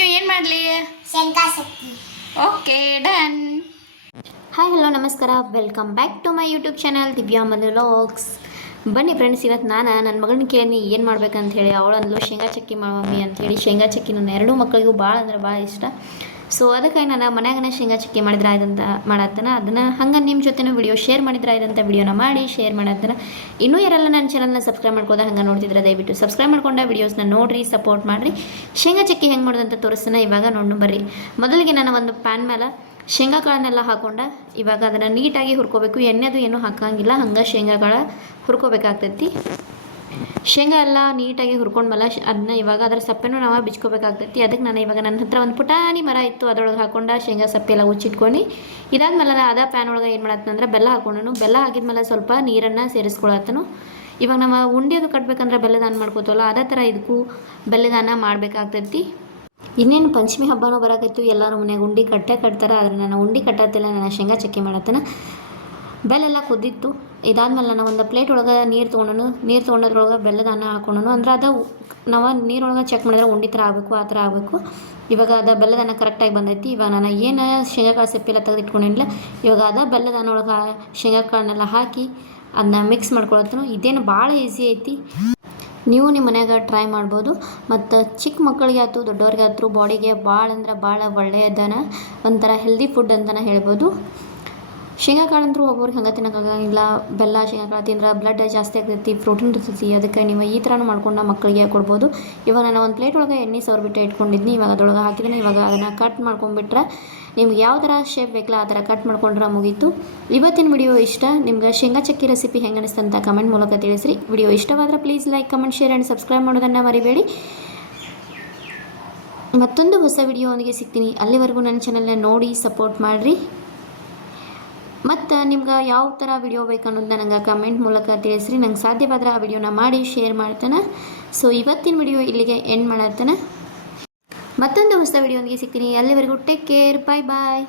ಏನು ಮಾಡಲಿ? ಶೇಂಗಾ ಚಕ್ಕಿ. Okay, done. ಹಾಯ್ ಹಲೋ ನಮಸ್ಕಾರ, welcome back to my YouTube channel Divya Madhu vlogs. ಬನ್ನಿ ಫ್ರೆಂಡ್ಸ್, ಇವತ್ತು ನಾನು ನನ್ನ ಮಗಳನ್ನ ಕೇಳಿ ಏನು ಮಾಡ್ಬೇಕಂತ ಹೇಳಿ ಅವಳಂದ್ಲು ಶೇಂಗಾ ಚಕ್ಕಿ ಮಮ್ಮಿ ಅಂಥೇಳಿ. ಶೇಂಗಾ ಚಕ್ಕಿ ನನ್ನ ಎರಡೂ ಮಕ್ಕಳಿಗೂ ಭಾಳ ಅಂದ್ರೆ ಭಾಳ ಇಷ್ಟ. ಸೊ ಅದಕ್ಕಾಗಿ ನಾನು ಮನ್ಯಾಗನ ಶೇಂಗಾ ಚಕ್ಕಿ ಮಾಡಿದ್ರೆ ಆಯ್ತಂತ ಮಾಡತ್ತನ. ಅದನ್ನು ಹಂಗೆ ನಿಮ್ಮ ಜೊತೆನೂ ವಿಡಿಯೋ ಶೇರ್ ಮಾಡಿದ್ರೆ ಆಯ್ತಂತ ವಿಡಿಯೋನ ಮಾಡಿ ಶೇರ್ ಮಾಡತ್ತನ. ಇನ್ನೂ ಯಾರೆಲ್ಲ ನನ್ನ ಚಾನಲ್ನ ಸಬ್ಸ್ಕ್ರೈಬ್ ಮಾಡ್ಕೋದ ಹಂಗೆ ನೋಡ್ತಿದ್ರೆ ದಯವಿಟ್ಟು ಸಬ್ಸ್ಕ್ರೈಬ್ ಮಾಡ್ಕೊಂಡ ವಿಡಿಯೋಸ್ನ ನೋಡಿರಿ, ಸಪೋರ್ಟ್ ಮಾಡಿರಿ. ಶೇಂಗಾ ಚಕ್ಕಿ ಹೆಂಗೆ ಮಾಡೋದಂತ ತೋರಿಸ್ತಾನೆ. ಇವಾಗ ನೋಡು ಬರ್ರಿ. ಮೊದಲಿಗೆ ನಾನು ಒಂದು ಪ್ಯಾನ್ ಮೇಲೆ ಶೇಂಗಾ ಕಾಳನ್ನೆಲ್ಲ ಹಾಕ್ಕೊಂಡು ಇವಾಗ ಅದನ್ನು ನೀಟಾಗಿ ಹುರ್ಕೋಬೇಕು. ಎಣ್ಣೆದು ಏನೂ ಹಾಕೋಂಗಿಲ್ಲ, ಹಂಗೆ ಶೇಂಗಾ ಕಾಳು ಹುರ್ಕೋಬೇಕಾಗ್ತೈತಿ. ಶೇಂಗಾ ಎಲ್ಲ ನೀಟಾಗಿ ಹುರ್ಕೊಂಡ್ಮೇಲೆ ಅದನ್ನ ಇವಾಗ ಅದರ ಸಪ್ಪೆನೂ ನಾವು ಬಿಚ್ಕೋಬೇಕಾಗ್ತೈತಿ. ಅದಕ್ಕೆ ನಾನು ಇವಾಗ ನನ್ನ ಹತ್ರ ಒಂದು ಪುಟಾಣಿ ಮರ ಇತ್ತು, ಅದರೊಳಗೆ ಹಾಕೊಂಡು ಶೇಂಗಾ ಸಪ್ಪೆ ಎಲ್ಲ ಉಚ್ಚಿಟ್ಕೊಂಡು ಇದಾದ್ಮೇಲೆ ಅದೇ ಪ್ಯಾನ್ ಒಳಗೆ ಏನು ಮಾಡತ್ತಂದ್ರೆ ಬೆಲ್ಲ ಹಾಕೊಂಡನು. ಬೆಲ್ಲ ಹಾಕಿದ್ಮೇಲೆ ಸ್ವಲ್ಪ ನೀರನ್ನು ಸೇರಿಸ್ಕೊಳತ್ತನು. ಇವಾಗ ನಮ್ಮ ಉಂಡೆದು ಕಟ್ಟಬೇಕಂದ್ರೆ ಬೆಲ್ಲದಾನ ಮಾಡ್ಕೋತವಲ್ಲ, ಅದೇ ಥರ ಇದಕ್ಕೂ ಬೆಲ್ಲದಾನ ಮಾಡಬೇಕಾಗ್ತೈತಿ. ಇನ್ನೇನು ಪಂಚಮಿ ಹಬ್ಬನೂ ಬರೋಕೈತು, ಎಲ್ಲರೂ ಮನೆಯಾಗ ಉಂಡೆ ಕಟ್ತಾರೆ. ಆದರೆ ನಾನು ಉಂಡೆ ಕಟ್ಟತ್ತಿಲ್ಲ, ನಾನು ಶೇಂಗಾ ಚಕ್ಕಿ ಮಾಡತ್ತನ. ಬೆಲ್ಲೆಲ್ಲ ಕುದ್ದಿತ್ತು. ಇದಾದ್ಮೇಲೆ ನಾನು ಒಂದು ಪ್ಲೇಟ್ ಒಳಗೆ ನೀರು ತೊಗೊಂಡೋದ್ರೊಳಗೆ ಬೆಲ್ಲದ ಅನ್ನ ಹಾಕೊಂಡನು. ಅಂದ್ರೆ ಅದು ನಾವು ನೀರೊಳಗೆ ಚೆಕ್ ಮಾಡಿದ್ರೆ ಉಂಡೆ ಥರ ಆಗಬೇಕು, ಆ ಥರ ಆಗಬೇಕು. ಇವಾಗ ಅದು ಬೆಲ್ಲದ ಅನ್ನ ಕರೆಕ್ಟಾಗಿ ಬಂದೈತಿ. ಇವಾಗ ನಾನು ಏನು ಶೇಂಗಾ ಕಾಳು ಸೆಪ್ಪೆಲ್ಲ ತೆಗೆದಿಟ್ಕೊಂಡಿಲ್ಲ, ಇವಾಗ ಅದು ಬೆಲ್ಲದ ಅನ್ನೊಳಗೆ ಶೇಂಗಾ ಕಾಳನ್ನೆಲ್ಲ ಹಾಕಿ ಅದನ್ನ ಮಿಕ್ಸ್ ಮಾಡ್ಕೊಳತ್ತನು. ಇದೇನು ಭಾಳ ಈಸಿ ಐತಿ, ನೀವು ನಿಮ್ಮ ಮನ್ಯಾಗ ಟ್ರೈ ಮಾಡ್ಬೋದು. ಮತ್ತು ಚಿಕ್ಕ ಮಕ್ಕಳಿಗೆ ಆಯ್ತು ದೊಡ್ಡವ್ರಿಗೆ ಆಯ್ತು ಬಾಡಿಗೆ ಭಾಳ ಅಂದ್ರೆ ಭಾಳ ಒಳ್ಳೆಯದನ, ಒಂಥರ ಹೆಲ್ದಿ ಫುಡ್ ಅಂತಲೇ ಹೇಳ್ಬೋದು. ಶೇಂಗಾ ಕಾಳು ಅಂತೂ ಒಬ್ಬರಿಗೆ ಹಂಗೆ ತಿನ್ನೋಕ್ಕಾಗಂಗಿಲ್ಲ. ಬೆಲ್ಲ ಶೇಂಗಾ ಕಾಳು ತಿಂದ್ರೆ ಬ್ಲಡ್ ಜಾಸ್ತಿ ಆಗ್ತೈತಿ, ಪ್ರೋಟೀನ್ ಇರ್ತೈತಿ. ಅದಕ್ಕೆ ನೀವು ಈ ಥರನೂ ಮಾಡ್ಕೊಂಡು ಮಕ್ಕಳಿಗೆ ಕೊಡ್ಬೋದು. ಇವಾಗ ನಾನು ಒಂದು ಪ್ಲೇಟ್ ಒಳಗೆ ಎಣ್ಣೆ ಸವರ್ಬಿಟ್ಟು ಇಟ್ಕೊಂಡಿದ್ನಿ. ಇವಾಗ ಅದರೊಳಗೆ ಹಾಕಿದ್ದೀನಿ. ಇವಾಗ ಅದನ್ನು ಕಟ್ ಮಾಡ್ಕೊಂಡ್ಬಿಟ್ರೆ ನಿಮ್ಗೆ ಯಾವ ಥರ ಶೇಪ್ ಬೇಕಲ್ಲ ಆ ಥರ ಕಟ್ ಮಾಡ್ಕೊಂಡ್ರೆ ಮುಗೀತು. ಇವತ್ತಿನ ವಿಡಿಯೋ ಇಷ್ಟ ನಿಮ್ಗೆ ಶೇಂಗಾ ಚಕ್ಕಿ ರೆಸಿಪಿ ಹೆಂಗೆ ಅನಿಸ್ತಂತ ಕಮೆಂಟ್ ಮೂಲಕ ತಿಳಿಸ್ರಿ. ವಿಡಿಯೋ ಇಷ್ಟವಾದರೆ please like, comment, share and subscribe ಮಾಡೋದನ್ನು ಮರಿಬೇಡಿ. ಮತ್ತೊಂದು ಹೊಸ ವಿಡಿಯೋವೊಂದಿಗೆ ಸಿಗ್ತೀನಿ. ಅಲ್ಲಿವರೆಗೂ ನನ್ನ ಚಾನಲ್ನ ನೋಡಿ ಸಪೋರ್ಟ್ ಮಾಡಿರಿ. ಮತ್ತು ನಿಮ್ಗೆ ಯಾವ ಥರ ವಿಡಿಯೋ ಬೇಕು ಅನ್ನೋದನ್ನ ನಂಗೆ ಕಮೆಂಟ್ ಮೂಲಕ ತಿಳಿಸ್ರಿ. ನಂಗೆ ಸಾಧ್ಯವಾದ್ರೆ ಆ ವಿಡಿಯೋನ ಮಾಡಿ ಶೇರ್ ಮಾಡ್ತಾನೆ. ಸೊ ಇವತ್ತಿನ ವಿಡಿಯೋ ಇಲ್ಲಿಗೆ ಎಂಡ್ ಮಾಡತ್ತಾನೆ. ಮತ್ತೊಂದು ಹೊಸ ವಿಡಿಯೋನಿಗೆ ಸಿಗ್ತೀನಿ. ಅಲ್ಲಿವರೆಗೂ ಟೇಕ್ ಕೇರ್, ಬಾಯ್ ಬಾಯ್.